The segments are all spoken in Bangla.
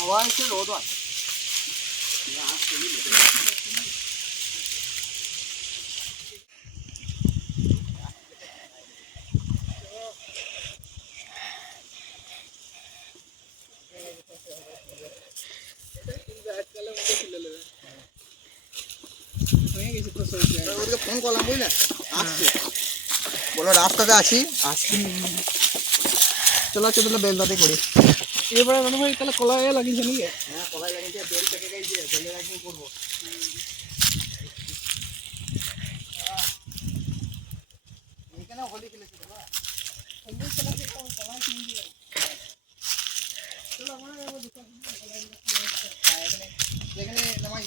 হাওয়া আছে রোদও আছে ওদেরকে ফোন করলাম বুঝলে আসছে বলো রাস্তাতে আছি। আসছি চলো চলো তাহলে বেলদাতে করি। এবারে মনে হয় তাহলে কলাই লাগিয়েছে নাকি? হ্যাঁ কলাই লাগিয়েছে বেল পেকে গেছে বেলের একদিন করব? এখানে হোলি খেলেছি বাবা এখানে নামাই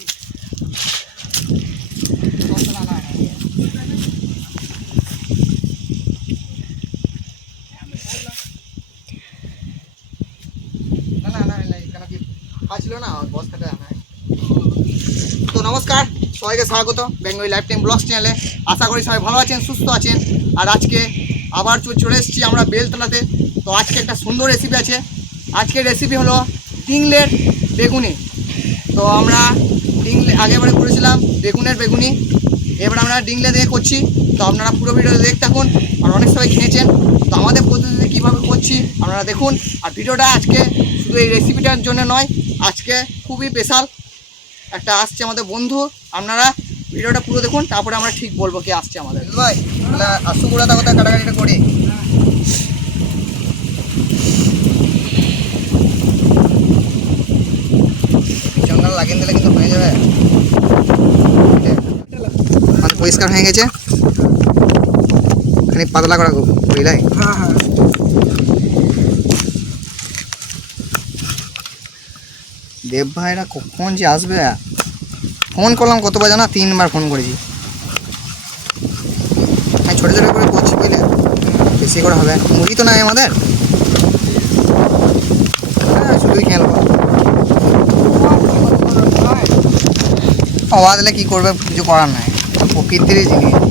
না না না না না না এখানে কি ছিল না বস্তাটা আনা তো নমস্কার, সবাইকে স্বাগত বেঙ্গলি লাইফ টাইম ব্লগস চ্যানেলে। আশা করি সবাই ভালো আছেন, সুস্থ আছেন। আর আজকে আবার চলে এসেছি আমরা বেলতলাতে। তো আজকে একটা সুন্দর রেসিপি আছে। আজকের রেসিপি হলো ডিংলের বেগুনি। তো আমরা ডিংলে আগেবারে করেছিলাম বেগুনের বেগুনি। এবার আমরা ডিংলে দিয়ে করছি। তো আপনারা পুরো ভিডিও দেখতে থাকুন। আর অনেক সবাই খেয়েছেন। তো আমাদের পদ্ধতিতে কীভাবে করছি আপনারা দেখুন। আর ভিডিওটা আজকে শুধু এই রেসিপিটার জন্য নয় আজকে খুবই স্পেশাল একটা আসছে আমাদের বন্ধু। আপনারা ভিডিওটা পুরো দেখুন তারপরে আমরা ঠিক বলব কে আসছে আমাদের। ভাই তাহলে আসু গুঁড়া কথা কাটাকাটিটা করি। জঙ্গল লাগিয়ে দিলে কিন্তু হয়ে যাবে। মানে পরিষ্কার হয়ে গেছে। খানিক পাতলা করা বুঝলাই হ্যাঁ হ্যাঁ। দেব ভাইরা কখন যে আসবে। ফোন করলাম কতবার জানা? তিনবার ফোন করেছি। আমি ছোটো ছোটো করে করছি বুঝলে? বেশি করে হবে। মুড়ি তো নাই আমাদের। হ্যাঁ শুধুই খেয়ে নেব। দিলে কী করবে, কিছু করার নাই। প্রকৃতির জিনিস।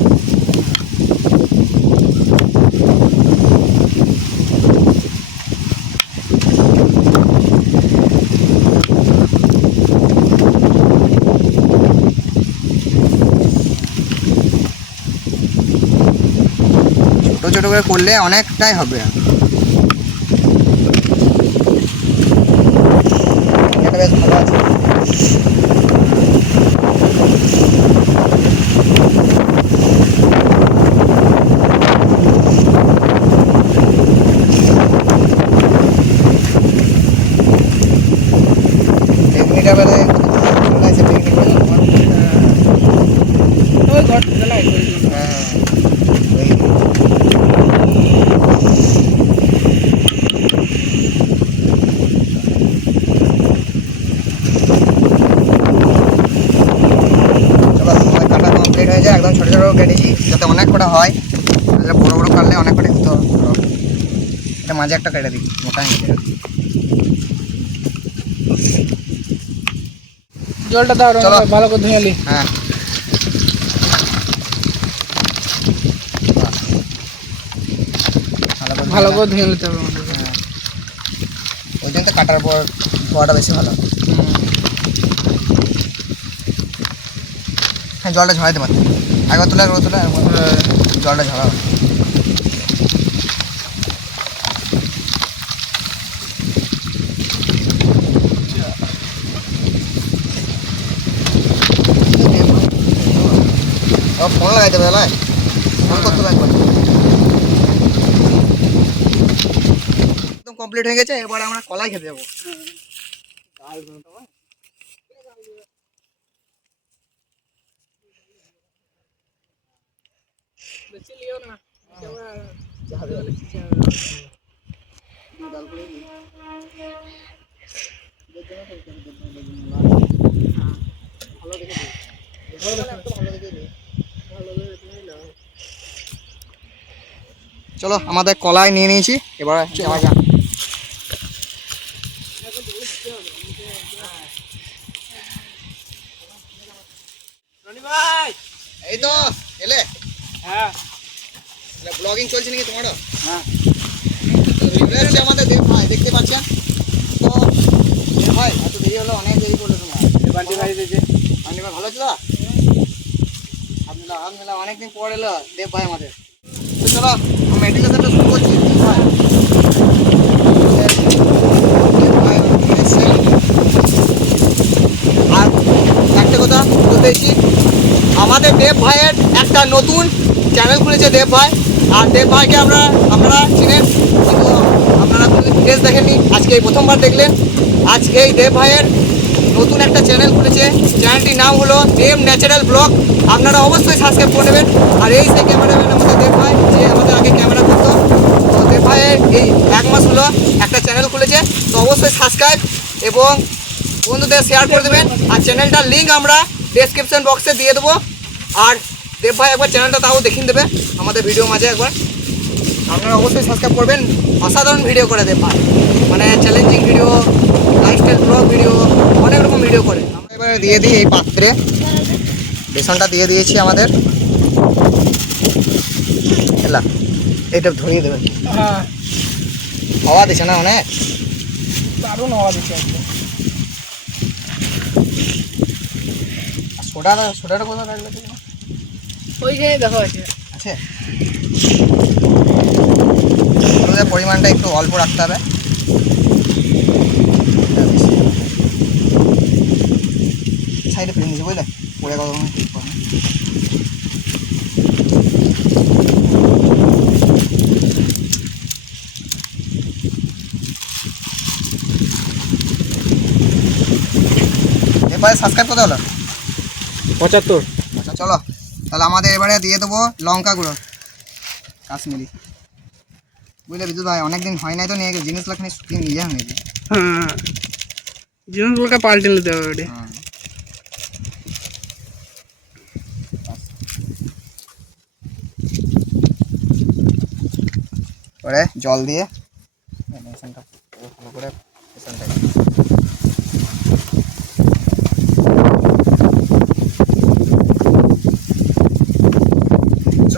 ছোটো করে করলে অনেকটাই হবে। এটা বেশ ভালো আছে বেলা চলে আছে বেগুনি করে তোমার ওই ঘর জ্বালাই করে দিই। হ্যাঁ ওই চলো আমার কাটা কমপ্লিট হয়ে যায় একদম ছোটো ছোটো কেটেছি যাতে অনেক কটা হয় তাহলে বড়ো বড়ো কাটলে অনেক কটা দিতে হবে ধরো। এটা মাঝে একটা কেটে দিই মোটা হয়ে জলটা দাও চলো। ভালো করে ধুয়ে হ্যাঁ। ভালো করে ভালো ধুয়ে নিতে হবে হ্যাঁ। ওই জন্য তো কাটার পর ধোয়াটা বেশি ভালো। হ্যাঁ জলটা ঝরাইতে পারছি একবার তুলে একবার তুলে তুলে। জলটা ঝরাও। ও ফোন লাগাইতে হবে বেলায় ফোন করতে হবে একবার। একদম কমপ্লিট হয়ে গেছে, এবার আমরা কলাই খেতে যাব। বেশি লিও না চলো আমাদের কলাই নিয়ে নিয়েছি এবার যাওয়া যাক এই তো এলে? হ্যাঁ। ব্লগিং চলছে নাকি তোমারও? হ্যাঁ। আমাদের দেব ভাই দেখতে পাচ্ছেন? তো ভাই এত দেরি হলো অনেক দেরি করল তোমার। বান্টি দিয়েছে ভাই ভালো ছিল আপনারা অনেকদিন পর এলো দেব ভাই আমাদের। তো চলো মেডিটেশনটা শুরু করছি দেব ভাই দেব ভাই এসছে। আর একটা চাইছি আমাদের দেব ভাইয়ের একটা নতুন চ্যানেল খুলেছে দেব ভাই। আর দেব ভাইকে আমরা, আপনারা চিনেন, কিন্তু আপনারা ফেস দেখেননি। আজকে এই প্রথমবার দেখলেন। আজকে এই দেব ভাইয়ের নতুন একটা চ্যানেল খুলেছে। চ্যানেলটির নাম হলো নেম ন্যাচারাল ব্লগ আপনারা অবশ্যই সাবস্ক্রাইব করে নেবেন। আর এই সেই ক্যামেরাম্যান আমাদের দেব ভাই, যে আমাদের আগে ক্যামেরা করতো, তো দেব ভাইয়ের এই এক মাস হলো একটা চ্যানেল খুলেছে। তো অবশ্যই সাবস্ক্রাইব এবং বন্ধুদের শেয়ার করে দেবেন। আর চ্যানেলটার লিঙ্ক আমরা ডেসক্রিপশন বক্সে দিয়ে দেবো। আর দেব ভাই একবার চ্যানেলটা তাও দেখিয়ে দেবে আমাদের ভিডিও মাঝে একবার। আপনারা অবশ্যই সাবস্ক্রাইব করবেন। অসাধারণ ভিডিও করে দেব ভাই। মানে challenging video lifestyle vlog video অনেক রকম ভিডিও করে। আমরা এবারে দিয়ে দিই এই পাত্রে। বেসনটা দিয়ে দিয়েছি আমাদের। এলা এটা ধরিয়ে দেবেন। হ্যাঁ। হাওয়া দিছে না অনেক? দারুণ হওয়া দিচ্ছে একদম আর সোডাটা সোডাটা কোথায় রাখলে তুমি? ওইখানে দেখো আছে। আছে? হলুদের পরিমাণটা একটু অল্প রাখতে হবে। সাইডে ফেলে নিয়েছি বুঝলে? পরে কত এরপরে সাবস্ক্রাইব করতে হলো পঁচাত্তর। আচ্ছা চলো। তাহলে আমাদের এবারে দিয়ে দেবো লঙ্কা গুঁড়ো কাশ্মীরি। বুঝলে বিদ্যুৎ ভাই অনেকদিন হয় নাই তো নিয়ে গেছে। জিনিসগুলো খানি শুকিয়ে নিয়ে যাওয়া হয়েছে। হ্যাঁ। জিনিসগুলোকে পাল্টে নিতে হবে ওটি হ্যাঁ। পরে জল দিয়ে বেসনটা পুরো ভালো করে বেসনটা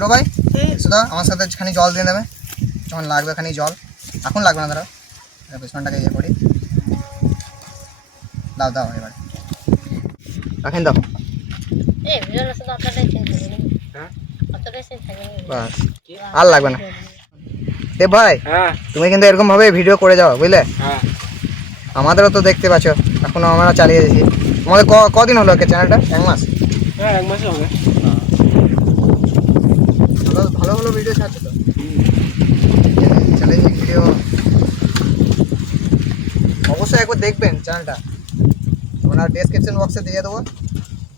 ছোটো ভাই। সুদা আমার সাথে খানি জল দিয়ে নেবে। যখন লাগবে খানি জল। এখন লাগবে না দাঁড়াও। বেসনটাকে ইয়ে করি। দাও দাও এবার। রাখেন দাও। হ্যাঁ? আর লাগবে না। দেব ভাই হ্যাঁ। তুমি কিন্তু এরকম ভাবে ভিডিও করে যাও বুঝলে? হ্যাঁ। আমাদেরও তো দেখতে পাচ্ছ এখনও আমরা চালিয়ে যাচ্ছি তোমাদের ক- কদিন হলো চ্যানেলটা এক মাস হ্যাঁ এক মাসে হবে। ভালো ভালো ভালো ভিডিও ছাড়ছো তো। চ্যালেঞ্জিং ভিডিও অবশ্যই একবার দেখবেন চ্যানেলটা ওনার ডেসক্রিপশন বক্সে দিয়ে দেবো।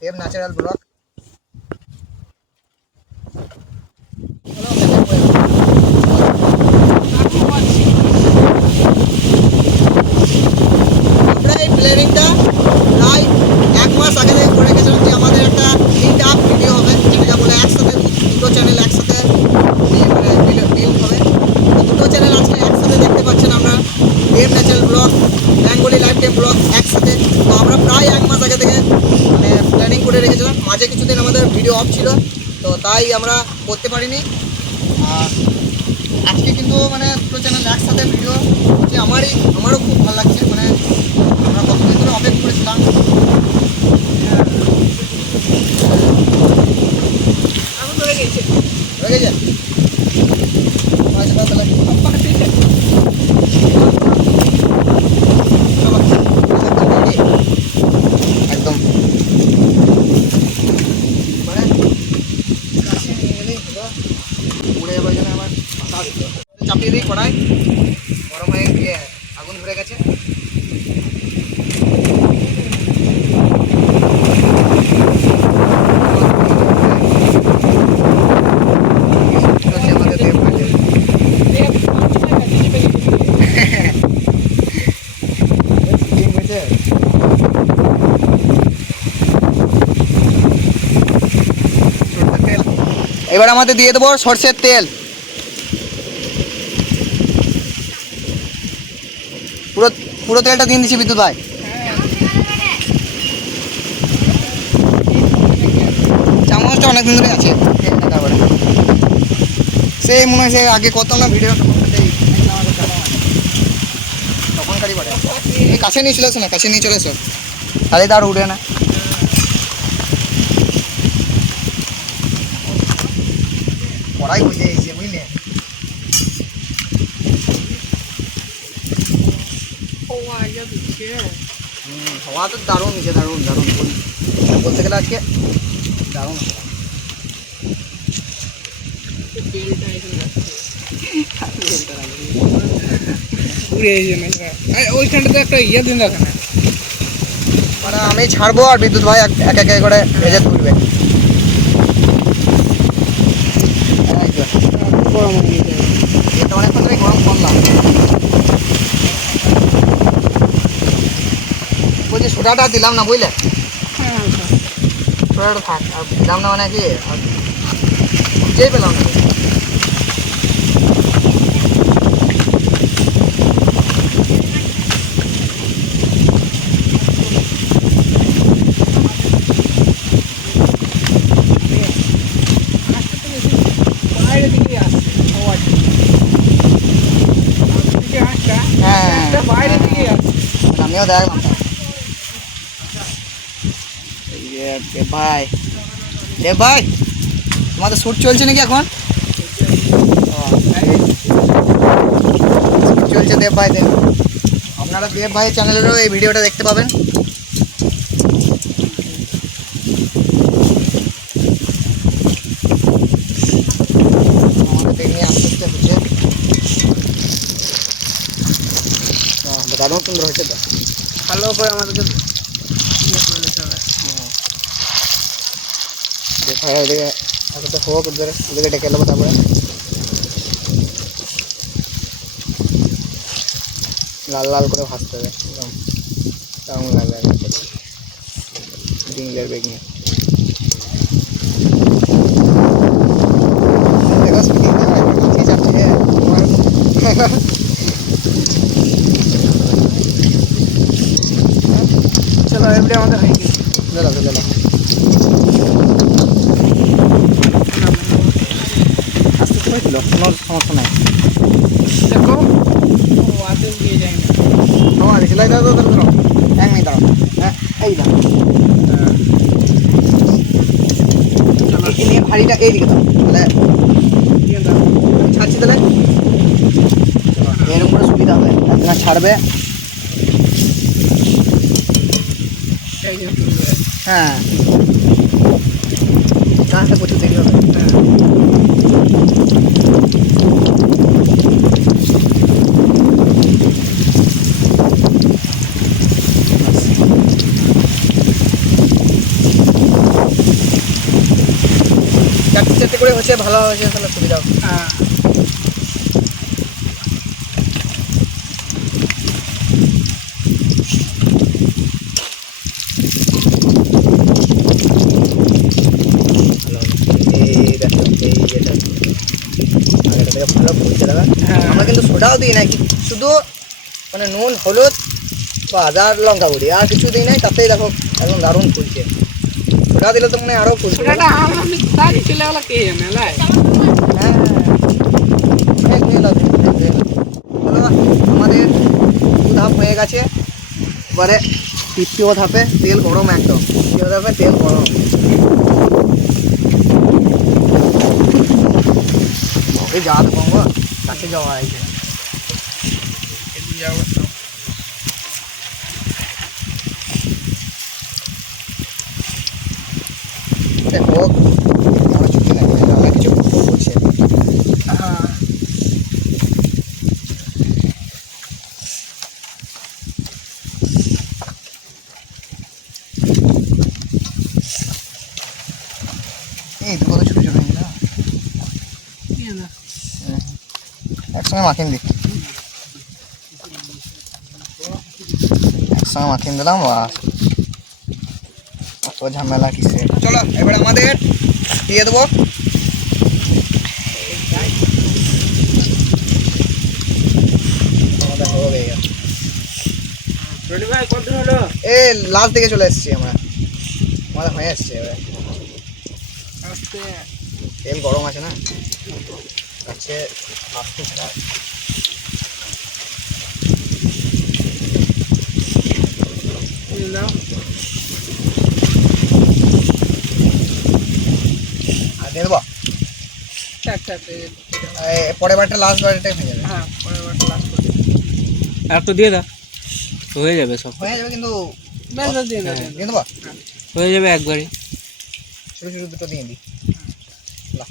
দেব ন্যাচারাল ব্লগ আমরা এই প্ল্যানিংটা প্রায় এক মাস আগে থেকে করে গেছিলাম যে আমাদের একটা তিনটা আপ ভিডিও হবে যেটা বলে একসাথে দুটো চ্যানেল একসাথে নিয়ে মানে বিল্ড হবে তো দুটো চ্যানেল আজকে একসাথে দেখতে পাচ্ছেন আমরা Dev natural vlog Bengali life time vlog একসাথে তো আমরা প্রায় এক মাস আগে থেকে মানে প্ল্যানিং করে রেখেছিলাম মাঝে কিছুদিন আমাদের ভিডিও অফ ছিল, তো তাই আমরা করতে পারিনি। আর আজকে কিন্তু মানে দুটো চ্যানেল একসাথে ভিডিও হচ্ছে আমারই, আমারও খুব ভালো লাগছে মানে আমরা কতদিন ধরে অপেক্ষা করেছিলাম। গেছি হয়ে গেছে আচ্ছা, তাহলে চলো, একদম মানে কাছে নিয়ে গেলেই হলো উড়ে যাবার জন্য আমার মাথা দিতে চাপিয়ে দিই কড়াই গরম হয়ে গিয়ে আগুন ধরে গেছে। এবার আমাদের দিয়ে দেবো সর্ষের তেল পুরো পুরো তেলটা দিয়ে দিচ্ছি বিদ্যুৎ ভাই। চামচটা অনেক দিন ধরে আছে। তারপরে সেই মনে হয় সে আগে কত না, ভিডিও। তখনকারই বটে কাছে নিয়ে চলে এসো না, কাছে নিয়ে চলে এসো। তাহলে তো আর উঠে না। পড়াই বুঝে এসে বুঝলে? হওয়া তো দারুণ নিচে দারুণ দারুণ বল- বলতে গেলে আজকে দারুণ হাওয়া। বেলটা এখানে যাচ্ছে উড়ে এসে না আরে ওইখানটাতে একটা ইয়ে দিন দেখে না মানে আমি ছাড়বো আর বিদ্যুৎ ভাই এক এক এক করে ভেজে তুলবে এই তো, গরম হয়ে গেছে এটা অনেকক্ষণ ধরে গরম করলাম বলছি দিলাম না বুঝলে? হ্যাঁ। থাক আর দিলাম না মানে কি? খুঁজেই পেলাম না। হ্যাঁ। বাইরে দিকে আসছে। আমিও দেখলাম। দেব ভাই। দেব ভাই, তোমাদের শ্যুট চলছে নাকি এখন? চলছে দেব ভাই, দেব। আপনারা দেব ভাই চ্যানেলেরও এই ভিডিওটা দেখতে পাবেন। আমাদের দারুণ সুন্দর হয়েছে তো। ভালো করে আমাদেরকে ইয়ে করে দিতে হবে যে ভাই ওদিকে আগে তো হোক ওদের ওদিকে ডেকে নেব তারপরে লাল লাল করে ভাজতে হবে একদম দারুণ লাল লাল করে ডিঙ্গলের বেগ নিয়ে দেখো স্পিডিং ভাই নিচে যাচ্ছে তোমার চলো এবারে আমাদের হয়ে গেছে দাদা দাদা কোনো সমস্যা নাই। দেখো। তোমার সেলাই দাও দাও দাও এক মিনিট দাঁড়াও। হ্যাঁ এই দাও। নিয়ে ভারীটা এইদিকে দাও তাহলে ছাড়ছি তাহলে? এর উপরে সুবিধা হবে একদিন ছাড়বে। হ্যাঁ গাছটা প্রচুর দেরি হবে হ্যাঁ চারটে হচ্ছে ভালো হয়েছে তাহলে সুবিধা হ্যাঁ। ভালো আমরা কিন্তু সোডাও দিই না শুধু মানে নুন হলুদ বা আদা আর লঙ্কা গুঁড়ি আর কিছু দিই নাই তাতেই দেখো একদম দারুণ ফুলছে। সোডা দিলে তো মনে হয় আরও ফুলছে ওটা আমি কোথায় চলে গেল কে হ্যাঁ। অনেক নিয়ে আমাদের দু ধাপ হয়ে গেছে। এবারে তৃতীয় ধাপে তেল গরম একদম। তৃতীয় ধাপে তেল গরম। ওই যাওয়া তো কাছে যাওয়া আছে যাব তো সে হোক আমরা ছুটি নাই আমরা কিছু বলছে হ্যাঁ এই দুটো তো ছোটো ছোটো না দিয়ে দাও একসঙ্গে মাখিয়ে দিই একসঙ্গে মাখিয়ে দিলাম বাস অত ঝামেলা কিসে চলো এবার আমাদের দিয়ে দেবো। আমাদের হবে গেছে রনি ভাই কত হলো এ লাস্ট দিকে চলে এসেছি আমরা। আমাদের হয়ে এসছে এবার। আস্তে। তেল গরম আছে না? কাছে আসতে চায় দাও আর দিয়ে দেবো চার চারটে এই পরের বারটা লাস্ট বারটাই হয়ে যাবে হ্যাঁ পরের বারটা লাস্ট করে আর একটু দিয়ে দাও হয়ে যাবে সব হয়ে যাবে কিন্তু বেশ বেশ দিয়ে দাও হ্যাঁ, দিয়ে দেবো হয়ে যাবে একবারই ছোটো ছোটো দুটো দিয়ে দিই নাও।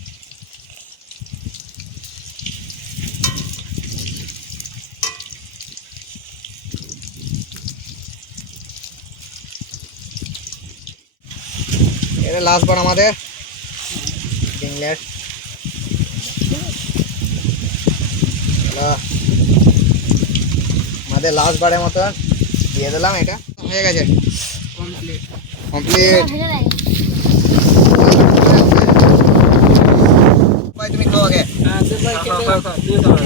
এটা লাস্ট বার আমাদের ডিংলের আমাদের লাস্ট বারের মতন দিয়ে দিলাম এটা। হয়ে গেছে। কমপ্লিট কমপ্লিট তুমি খাও আগে। হ্যাঁ দাও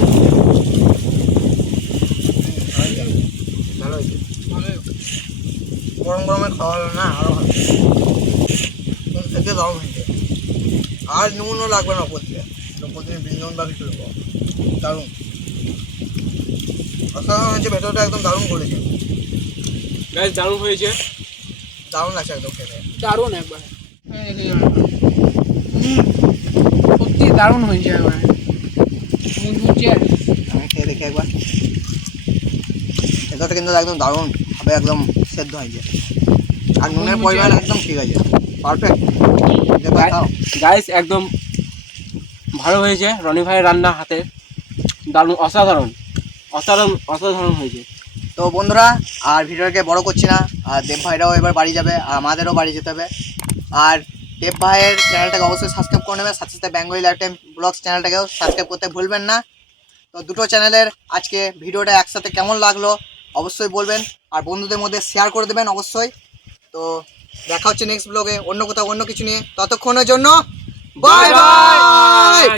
গরম গরমে খাওয়া হলো না আরও ভালো। খেতে দারুণ হয়েছে আর নুনও লাগবে না ওপর দিয়ে। বিন্দন বা কিছু দারুণ। অসাধারণ হয়েছে ভেতরটা একদম দারুণ করেছে। গাইস দারুণ হয়েছে। দারুণ লাগছে একদম খেতে। দারুণ একবার। সত্যি দারুণ হয়েছে একবার। মুচমুচে আমি খেয়ে দেখি একবার। ভেতরটা কিন্তু একদম দারুণ ভাবে একদম সেদ্ধ হয়েছে। আর নুনের পরিমাণ একদম ঠিক আছে। পারফেক্ট গাইস একদম ভালো হয়েছে। রনি ভাইয়ের রান্না হাতে। দারুণ অসাধারণ অসাধারণ অসাধারণ হয়েছে। তো বন্ধুরা আর ভিডিওটাকে বড় করছি না আর দেব ভাইরাও এবার বাড়ি যাবে আর আমাদেরও বাড়ি যেতে হবে। আর দেব ভাইয়ের চ্যানেলটাকে অবশ্যই সাবস্ক্রাইব করে নেবে সাথে সাথে বেঙ্গলি লাইফ টাইম ব্লগস চ্যানেলটাকেও সাবস্ক্রাইব করতে ভুলবেন না। তো দুটো চ্যানেলের আজকে ভিডিওটা একসাথে কেমন লাগল অবশ্যই বলবেন আর বন্ধুদের মধ্যে শেয়ার করে দেবেন অবশ্যই। তো দেখা হচ্ছে নেক্সট ব্লগে অন্য কোথাও অন্য কিছু নিয়ে ততক্ষণের জন্য বাই বাই.